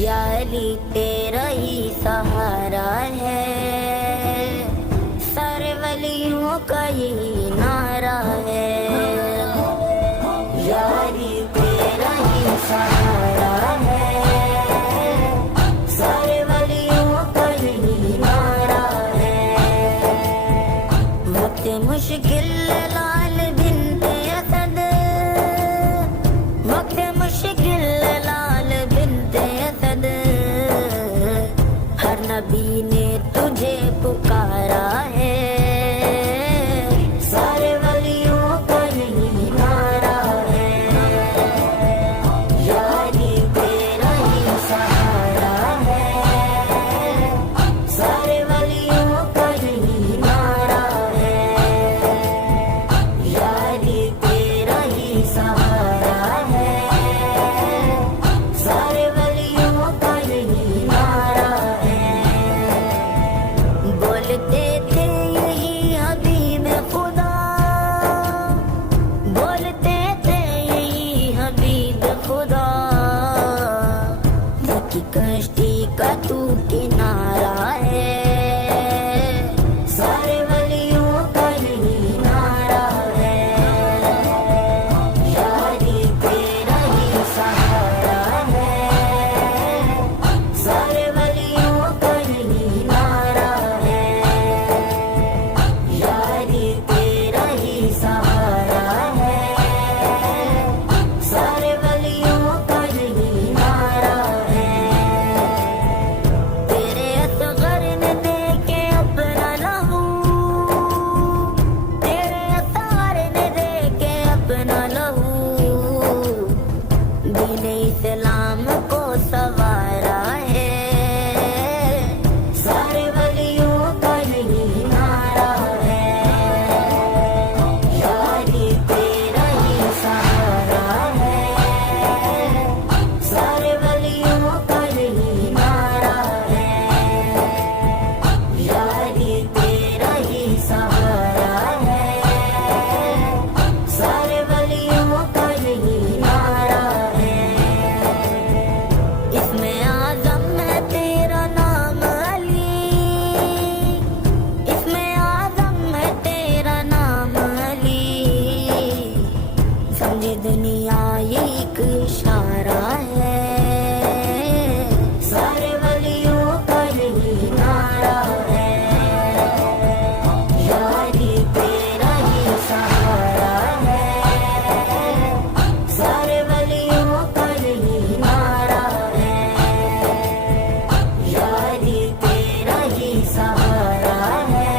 यारी तेरा ही सहारा है, सरवलियों का यही नारा है। यारी तेरा ही सहारा है, सरवलियों का यही नारा है। वक्त मुश्किल लाल बिनते असद, वक्त मुश्किल लाल बिनते असद, हर नबी ने तुझे पुकारा है। सारे वलियों का यही नारा है, यारी तेरा ही सहारा है। सारे वलियों का यही नारा है, यारी तेरा ही सहारा है। सारे वलियों का यही नारा है। बोलते थे यही हबीब खुदा, बोलते थे यही हबीब खुदा, की कश्ती का तू किनारा है। सारे वलियों का यही नारा है, यारी तेरा ही सहारा है। सारे वलियों का यही नारा है, यारी तेरा ही सहारा है। सारे वलियों का यही नारा है। तेरे असगर ने देके अपना लहू, तेरे असगर ने देके अपना लहू, दीन इस्लाम को सवारा है। सारे वलियों का यही नारा है, यारी तेरा ही सहारा है। सारे वलियों का यही नारा है, यारी तेरा ही सहारा है। सारे वलियों का यही नारा है। इसमें आज़म है तेरा नाम अली, इसमें आज़म है तेरा नाम अली, समझे दुनिया ये एक इशारा है। सारे वलियों का यही नारा है, यारी तेरा ही सहारा है। सारे वलियों का यही नारा है, यारी तेरा ही सहारा है।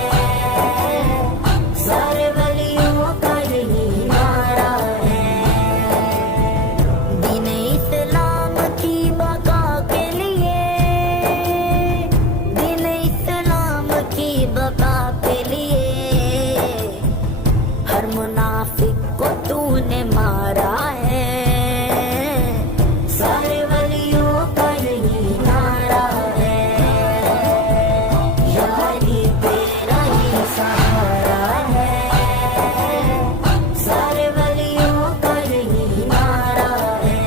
सारे वलियों का यही नारा है। दीन इस्लाम की बका के लिए, दीन इस्लाम की बका के लिए, हर मुनाफिक को तूने मारा है। सारे वलियों का यही नारा है, यारी तेरा ही सहारा है। सारे वलियों का यही नारा है,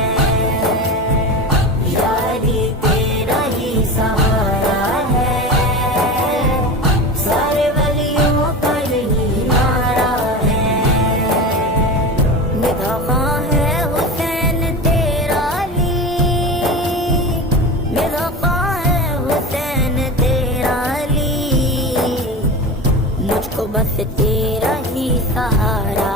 यारी तेरा ही सहारा है। सारे वलियों का यही नारा है। निगाह है हुसैन तेरा अली, निगाह है हुसैन तेरा अली, मुझको बस तेरा ही सहारा